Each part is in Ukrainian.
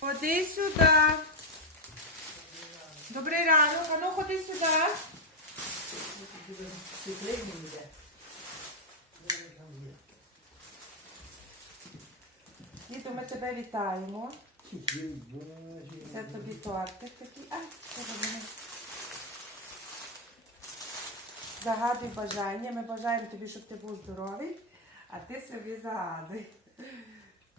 Ходи сюди. Добрий ранок, а ну ходи сюди. Діду, ми тебе вітаємо. Це тобі тортик такий. Що вони. Загадуй бажання. Ми бажаємо тобі, щоб ти був здоровий, а ти собі загадуй.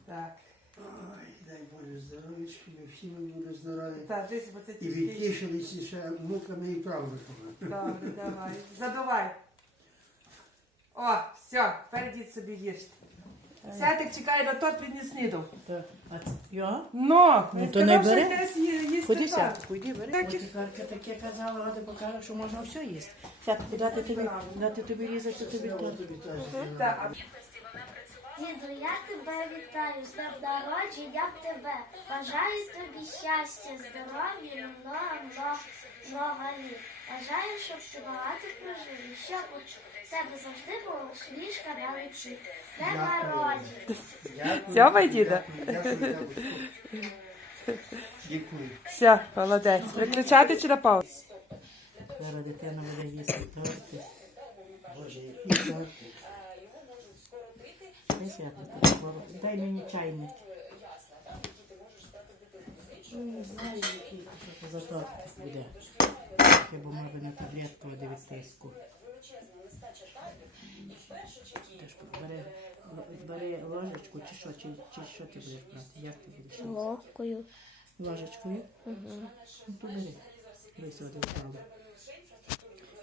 Так. Ой, дай Боже здоров'ячки, ми всі ми були здорові. Так, десь бо це І тільки. відтішилися ще внуками і правнуками. Добре, давай. Задувай. О, все, перейдіть собі їжте. Сятик чекає на торт, він не снідав. А це я? Ну, Ну, він то не сказав, що їсти Ходи торт. сядь, ходи, бери. Так, От і- таке казала, Рада покаже, що можна все їсти. Сядь, дати тобі, дати тобі різати, тобі то. тобі теж. Так, а Діду, я тебе вітаю, з днем народження тебе. Бажаю тобі щастя, здоров'я, много, много, много літ. Бажаю, щоб ти багато прожив, і щоб у тебе завжди було усмішка на лиці. З днем народження. Дякую. Діда? Дякую, все, молодець. Виключати чи на паузу? Зараз дитина буде їсти торти. Боже, який сядь, дай мені чайник. Ну, не знаю, який це за тортик буде. Хіба може на таблетку тиску. Ти ж бери, бери ложечку, чи що, чи, чи що ти будеш брати? Як ти будеш? Ложкою. Ложечкою? Угу. Ну, то бери. Бери сюди вправо.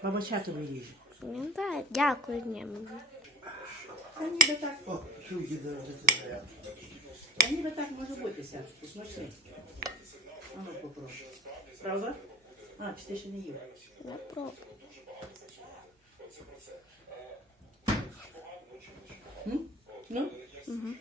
Бабача тобі ріже. Ну так, дякую днем. А ніби так, О, а ніби так може бутися. смачний. А ну попробуй. Правда? А, чи ти ще не їв? Я пробую. Ну? Угу.